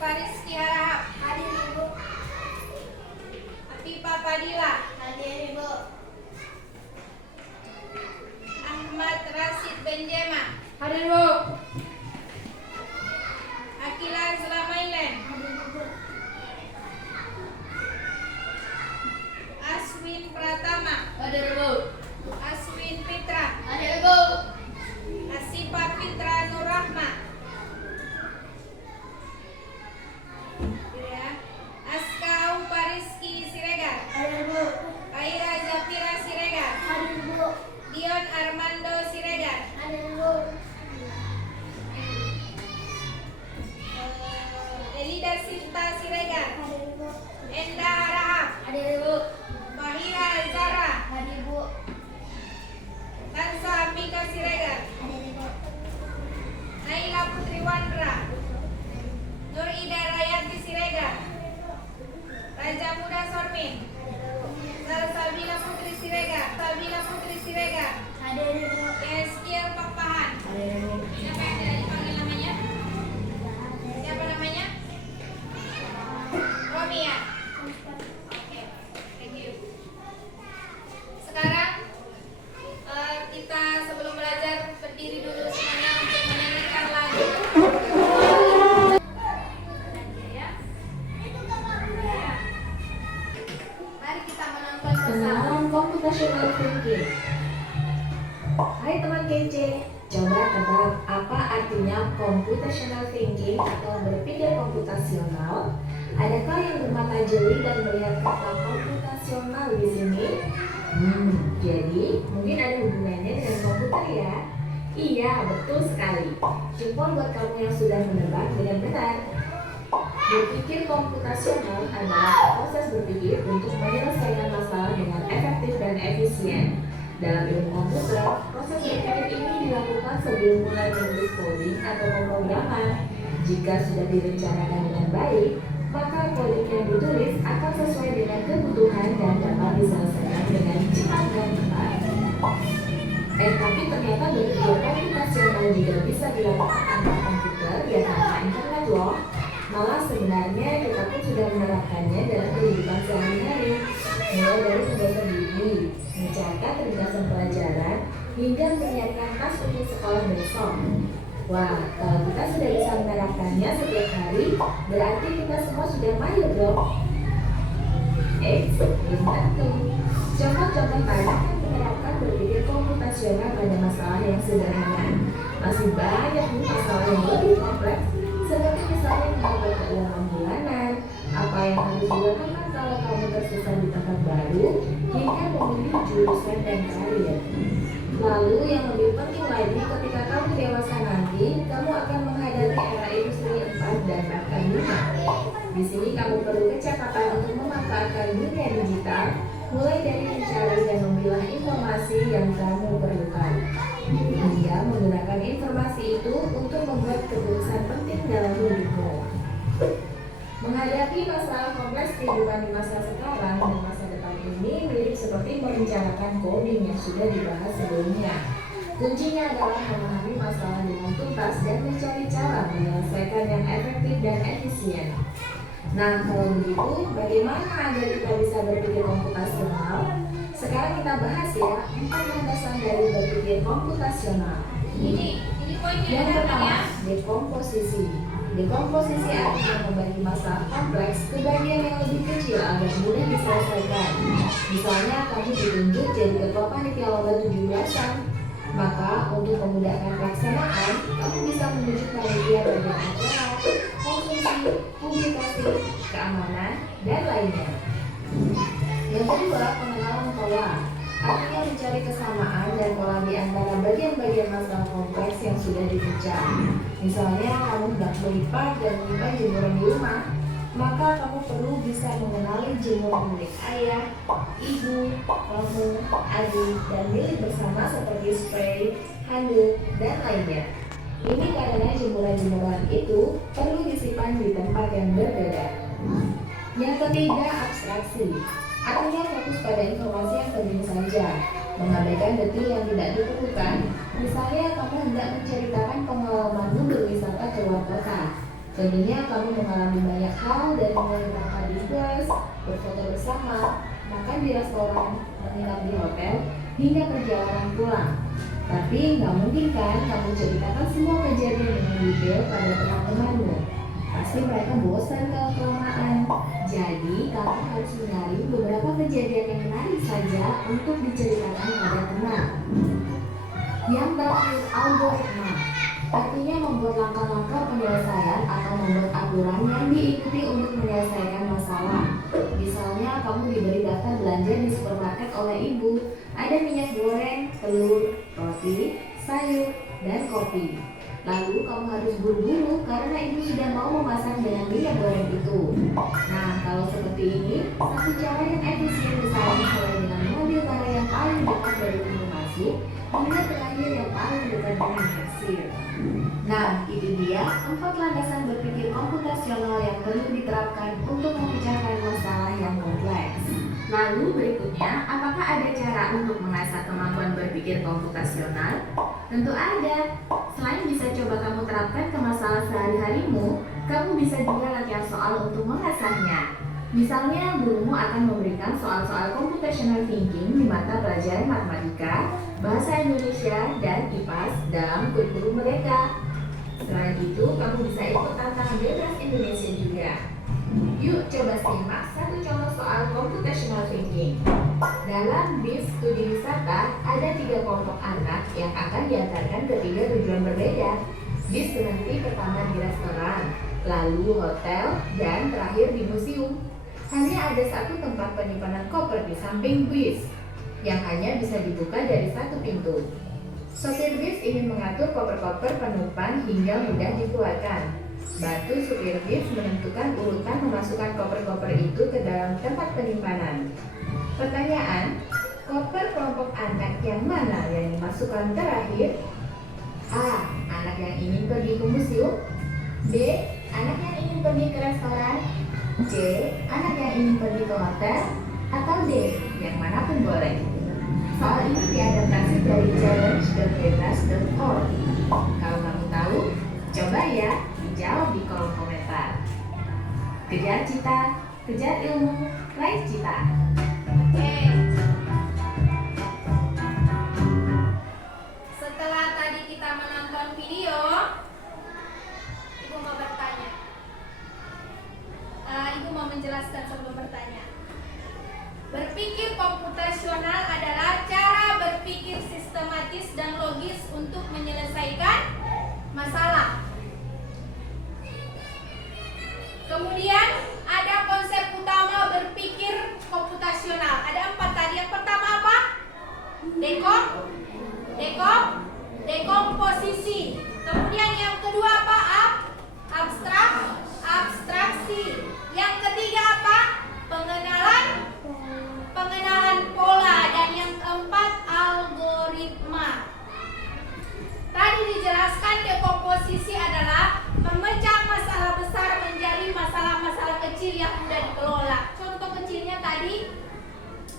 Pariski Harahap. Hadir Ibu. Afifa Fadila. Hadir Ibu. Ahmad Rashid Benjema. Hadir Bu. Akila Zulaiman. Hadir Ibu. Aswin Pratama. Hadir Bu. Aswin Fitra. Hadir Ibu. Asifa Fitra Nurrahma. Askau Pariski Siregar. Hadir Ibu. Aira Zafira Siregar. Hadir Ibu. Dion Armando Siregar. Hadir Ibu. Elida Sinta Siregar. Hadir Ibu. Enda Harahap. Hadir Ibu. Mahira Zara. Hadir Ibu. Tansa Mika Siregar. Hadir Ibu. Naila Putri Wandra. Nur Ida Rayati Siregar. Raja Muda Sormin. Salsabila Putri Siregar. Sabila Putri Siregar. Hadir Ibu. Eskiel Pakpahan. Hadir Ibu. Siapa yang tidak dipanggil namanya? Siapa namanya? Romi ya? Oke, thank you. Sekarang kita sebelum belajar berdiri dulu semuanya untuk menyanyikan lagu. Ya. Mari kita menonton bersama. Kenalan computational thinking. Hai teman kece, coba tebak apa artinya computational thinking atau berpikir komputasional? Adakah yang bermata jeli dan melihat kata komputasional di sini? Jadi mungkin ada hubungannya dengan komputer ya? Iya, betul sekali. Jempol buat kamu yang sudah menebak dengan benar. Berpikir komputasional adalah proses berpikir untuk menyelesaikan masalah dengan efektif dan efisien. Dalam ilmu komputer, proses berpikir ini dilakukan sebelum mulai menulis coding atau pemrograman. Jika sudah direncanakan dengan baik, maka coding yang ditulis akan sesuai dengan kebutuhan dan dapat diselesaikan dengan cepat dan tepat. Tapi ternyata berpikir komputasional juga bisa dilakukan tanpa komputer dan tanpa internet loh. Malah sebenarnya kita pun sudah menerapkannya dalam kehidupan sehari-hari, mulai dari pembuatan buku, mencatat ringkasan pelajaran, hingga menyiapkan tas untuk sekolah besok. Wah, kalau kita sudah bisa menerapkannya setiap hari, berarti kita semua sudah mahir dong. Belum tentu. Contoh-contoh tadi kan menerapkan berpikir komputasional pada masalah yang sederhana. Masih banyak nih masalah yang lebih kompleks, seperti misalnya mengatur keuangan bulanan, apa yang harus dilakukan kalau kamu tersesat di tempat baru, hingga memilih jurusan dan karir. Lalu yang lebih penting lagi, ketika kamu dewasa nanti, kamu akan menghadapi era industri 4 dan bahkan 5. Di sini kamu perlu kecepatan untuk memanfaatkan dunia digital, mulai dari mencari dan memilah informasi yang kamu perlukan, hingga menggunakan informasi itu untuk membuat keputusan penting dalam hidupmu. Menghadapi masalah kompleks kehidupan di masa sekarang dan masa depan ini mirip seperti merencanakan coding yang sudah dibahas sebelumnya. Kuncinya adalah memahami masalah dengan tuntas dan mencari cara menyelesaikan yang efektif dan efisien. Nah, kalau begitu, bagaimana agar kita bisa berpikir komputasional? Sekarang kita bahas ya 4 landasan dari berpikir komputasional. Ini poinnya Yang ada pertama, ya. dekomposisi. Dekomposisi artinya membagi masalah kompleks ke bagian yang lebih kecil agar mudah diselesaikan. Misalnya, kamu ditunjuk jadi ketua panitia lomba 17-an. Maka, untuk memudahkan pelaksanaan, kamu bisa menunjuk panitia bagian acara, konsumsi, publikasi, keamanan, dan lainnya. Yang kedua, pengenalan pola. Artinya mencari kesamaan dan pola di antara bagian-bagian masalah kompleks yang sudah dipecah. Misalnya, kamu hendak melipat dan menyimpan jemuran di rumah, maka kamu perlu bisa mengenali jemuran milik ayah, ibu, kamu, adik, dan milik bersama seperti spray, handuk, dan lainnya. Ini karena jemuran-jemuran itu perlu disimpan di tempat yang berbeda. Yang ketiga, abstraksi. Artinya fokus pada informasi yang penting saja, mengabaikan detil yang tidak diperlukan. Misalnya, kamu hendak menceritakan pengalamanmu berwisata ke luar kota. Tentunya kamu mengalami banyak hal dari mulai berangkat di bus, berfoto bersama, makan di restoran, menginap di hotel, hingga perjalanan pulang. Tapi nggak mungkin kan kamu ceritakan semua kejadian dengan detail pada teman-temanmu. Pasti mereka bosan kalau kelamaan. Jadi kamu harus mencari beberapa kejadian yang menarik saja untuk diceritakan pada teman. Yang terakhir, algoritma. Artinya membuat langkah-langkah penyelesaian atau membuat aturan yang diikuti untuk menyelesaikan masalah. Misalnya kamu diberi daftar belanja di supermarket oleh ibu. Ada minyak goreng, telur, roti, sayur, dan kopi. Lalu kamu harus buru-buru karena ibu sudah mau memasak dengan minyak goreng itu. Nah, kalau seperti ini, satu cara yang efisien misalnya mulai dengan mengambil barang yang paling dekat dari pintu masuk hingga terakhir yang paling dekat dengan kasir. Nah, itu dia 4 landasan berpikir komputasional yang perlu diterapkan untuk memecahkan masalah yang kompleks. Lalu berikutnya, apakah ada cara untuk mengasah kemampuan berpikir komputasional? Tentu ada. Selain bisa coba kamu terapkan ke masalah sehari-harimu, kamu bisa juga latihan soal untuk mengasahnya. Misalnya, gurumu akan memberikan soal-soal computational thinking di mata pelajaran matematika, bahasa Indonesia, dan IPAS dalam kurikulum mereka. Selain itu, kamu bisa ikut tantangan bebas Indonesia juga. Yuk coba simak satu contoh soal computational thinking. Dalam bis studi wisata, ada 3 kelompok anak yang akan diantarkan ke 3 tujuan berbeda. Bis berhenti pertama di restoran, lalu hotel, dan terakhir di museum. Hanya ada satu tempat penyimpanan koper di samping bis, yang hanya bisa dibuka dari satu pintu. Sopir bis ingin mengatur koper-koper penumpang hingga mudah dikeluarkan. Bantu supir bis menentukan urutan memasukkan koper-koper itu ke dalam tempat penyimpanan. Pertanyaan, koper kelompok anak yang mana yang dimasukkan terakhir? A. Anak yang ingin pergi ke museum. B. Anak yang ingin pergi ke restoran. C. Anak yang ingin pergi ke hotel. Atau D. Yang manapun boleh. Soal ini diadaptasi dari challenge.bebas.org. Kalau kamu tahu, coba ya dijawab di kolom komentar. Kejar cita, kejar ilmu, raih cita. Oke. Setelah tadi kita menonton video, Ibu mau bertanya. Ibu mau menjelaskan sebelum bertanya. Berpikir komputasional adalah cara berpikir sistematis dan logis untuk menyelesaikan masalah. Kemudian ada konsep utama berpikir komputasional. Ada 4 tadi. Yang pertama apa? Dekomposisi. Kemudian yang kedua apa? Abstraksi. Yang ketiga apa? Pengenalan pola. Dan yang keempat algoritma. Tadi dijelaskan dekomposisi adalah memecah masalah besar menjadi masalah-masalah kecil yang mudah dikelola. Contoh kecilnya tadi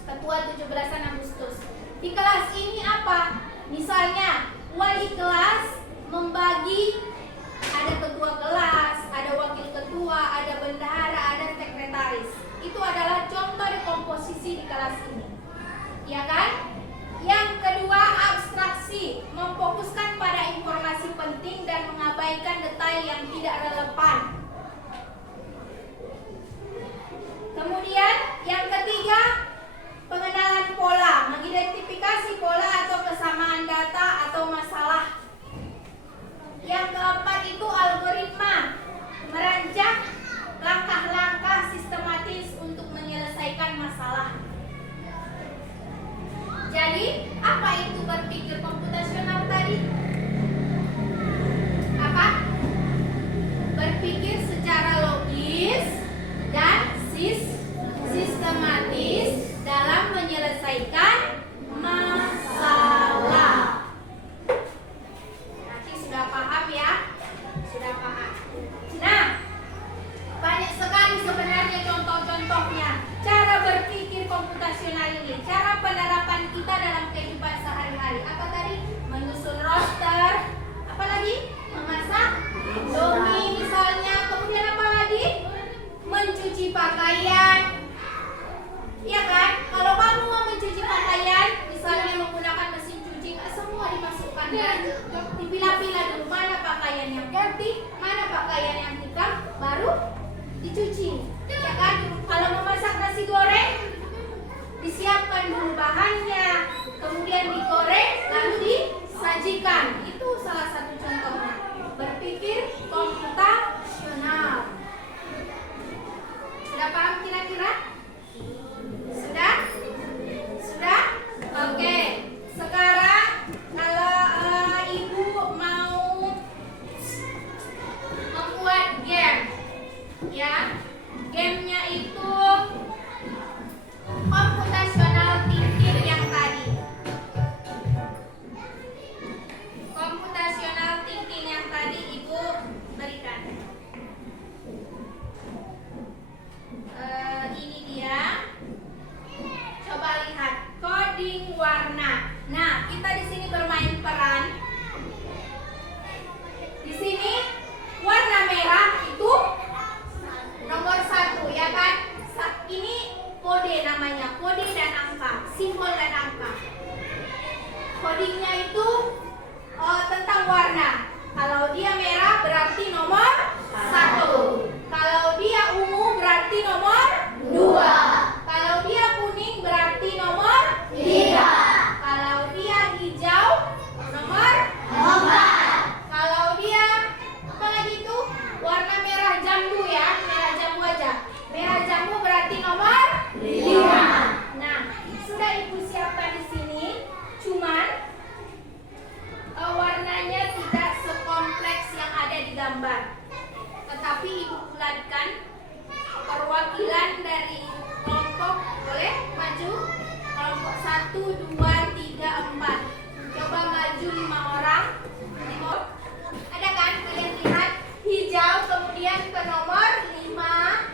ketua 17 Agustus. Di kelas ini apa? Misalnya wali kelas membagi, ada ketua kelas, ada wakil ketua, ada bendahara, ada sekretaris. Itu adalah contoh dekomposisi di kelas ini. Ya kan? Yang kedua, abstraksi, memfokuskan pada informasi penting dan mengabaikan detail yang tidak relevan. Kemudian, yang ketiga, pengenalan pola, mengidentifikasi pola atau kesamaan data atau masalah. Yang keempat itu algoritma, merancang langkah-langkah sistematis untuk menyelesaikan masalah. Jadi, apa itu berpikir komputasional tadi? Apa? Berpikir 1, 2, 3, 4. Coba maju 5 orang. Ada kan? Kalian lihat hijau, kemudian ke nomor 5,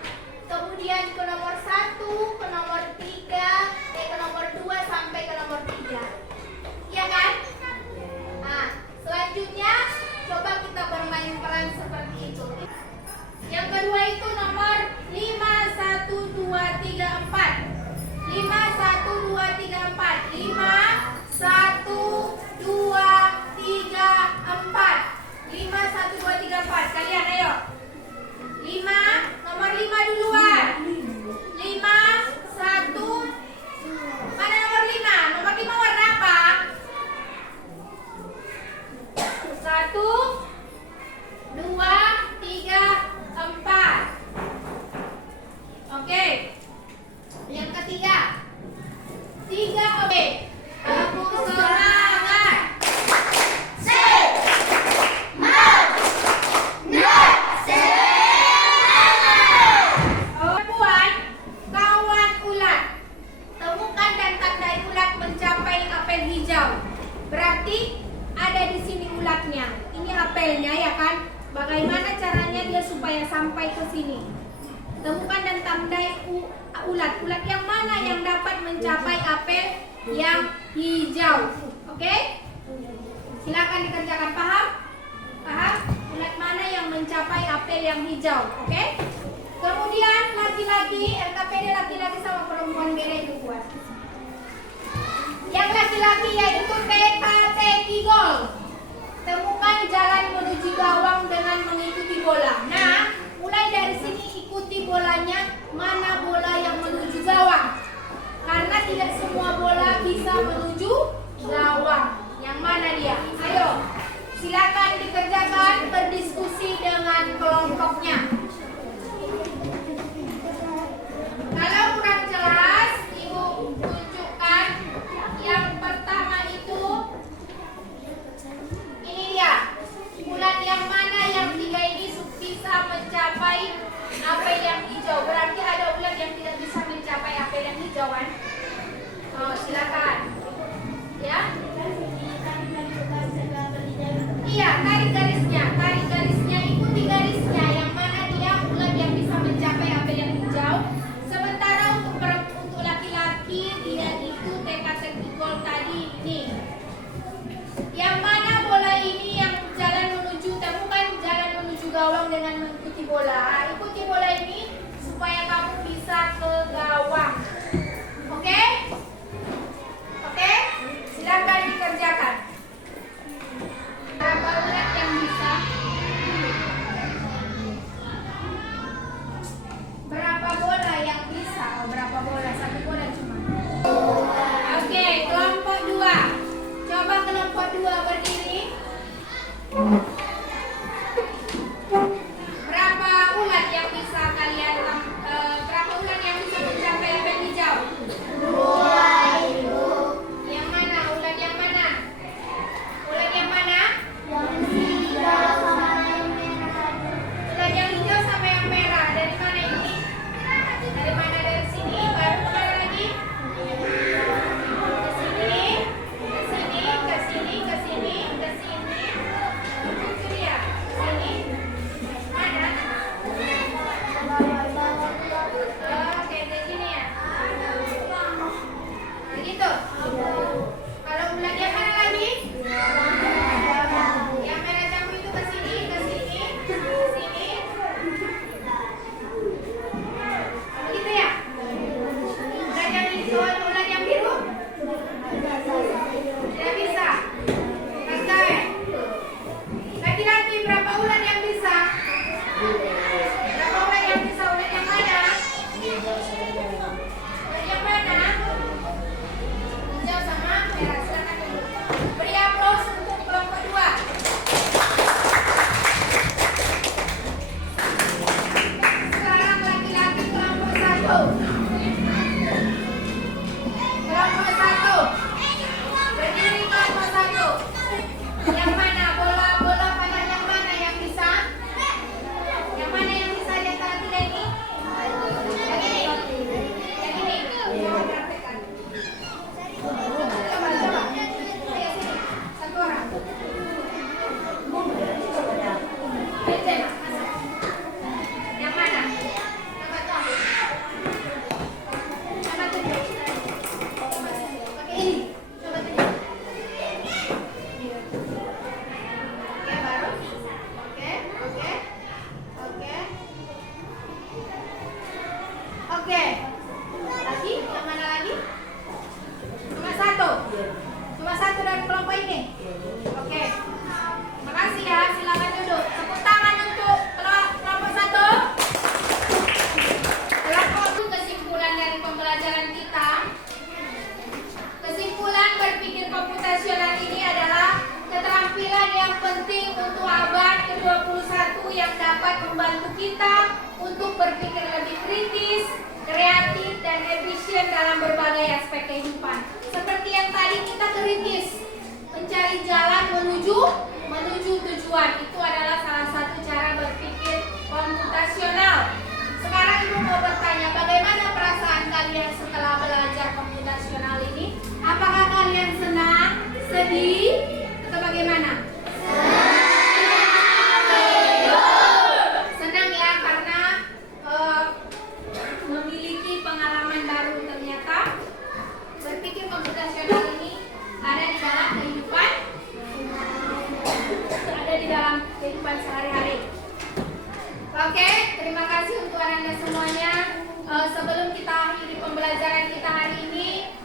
kemudian ke nomor 1, ke nomor 3, ke nomor 2 sampai ke nomor 3. Iya kan? Nah, selanjutnya coba kita bermain peran seperti itu. Yang kedua itu nomor 5, 1, 2, 3, 4. 5, 1, 2, 3, 4. 5, 1, 2, 3, 4. 5, 1, 2, 3, 4. Kalian ayo. 5, nomor 5 duluan. 5, 1. Mana nomor 5? Nomor 5 warna apa? 1, 2, 3, 4. Oke. Yang ketiga. 3, oke. Tepuk semangat. Puan, kawan ulat. Temukan dan tandai ulat mencapai apel hijau. Berarti ada di sini ulatnya. Ini apelnya ya kan? Bagaimana caranya dia supaya sampai ke sini? Temukan dan tandai ulat. Ulat yang mana yang dapat mencapai apel yang hijau? Oke? Silakan dikerjakan. Paham? Paham? Ulat mana yang mencapai apel yang hijau? Oke? Kemudian laki-laki, LKPD laki-laki sama perempuan beda itu buat. Yang laki-laki yaitu TKT Gol. Temukan jalan menuju gawang dengan mengikuti bola. Nah, mulai dari sini ikuti bolanya, mana bola yang menuju gawang. Karena tidak semua bola bisa menuju gawang. Yang mana dia? Ayo, silakan dikerjakan, berdiskusi dengan kelompoknya. Kalau kurang jelas, Ibu tunjukkan yang pertama itu. Ini dia. Ulat yang mana yang 3 ini bisa mencapai apel yang hijau? Berarti ada ulat yang tidak bisa mencapai apel yang hijau kan? Oh, silakan. Ya. Iya, tarik garisnya. Tarik garisnya, ikuti garisnya. Yang mana dia ulat yang bisa mencapai apel yang hijau? Sementara untuk laki-laki dia itu TKT Gol tadi ini. Yang mana bola ini yang jalan menuju, temukan jalan menuju gawang dengan mengikuti bola. Ikuti bola ini supaya kamu bisa ke gawang. Oke? Oke? Silakan dikerjakan. Berapa ulat yang bisa? Berapa bola yang bisa? Oh, berapa bola? 1 bola cuma. Oke, kelompok 2. Coba kelompok 2 berdiri. Berapa ulat yang bisa kalian berapa ulat yang bisa mencapai apel hijau? 2. Yang mana? Ulat yang mana? Ulat yang mana? Ulat yang hijau sama yang merah. Dari mana ini? Dari mana? Dari sini. Baru kemana lagi? Ke sini. Ke sini. Ke sini. Ke sini. Ke sini. Itu dia. Ke sini. Mana? Oke, kayak gini ya. Nah, gitu. Kalau ulat yang mana lagi? Yang merah jambu itu ke sini, ke sini, ke sini. Begitu ya? Ulat yang hijau, ulat yang biru? Tidak bisa. Kasih. Laki-laki berapa ulat yang bisa? Berapa ulat yang bisa? Ulat yang mana? Ulat yang mana? Hijau sama merah. Silakan dulu. Beri aplaus untuk kelompok 2. Sekarang laki-laki kelompok 1. Kelompok 1. Berdiri kelompok 1. Yang mana? Bola pada yang mana yang bisa? Yang mana yang bisa di antara 3 ini? Yang ini. Yang ini. Coba praktekkan. sedih atau bagaimana? Senang ya karena memiliki pengalaman baru. Ternyata berpikir komputasional ini ada di dalam kehidupan sehari-hari. Oke, terima kasih untuk Anda semuanya. Sebelum kita akhiri pembelajaran kita hari ini,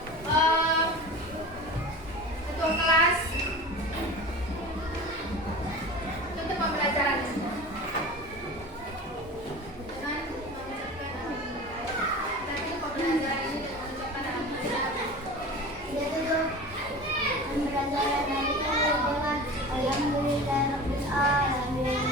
ketua kelas tutup pembelajaran dengan mengucapkan pembelajaran ini dengan mengucapkan alhamdulillah. Kita tutup pembelajaran hari ini dengan alhamdulillahirabbil alamin.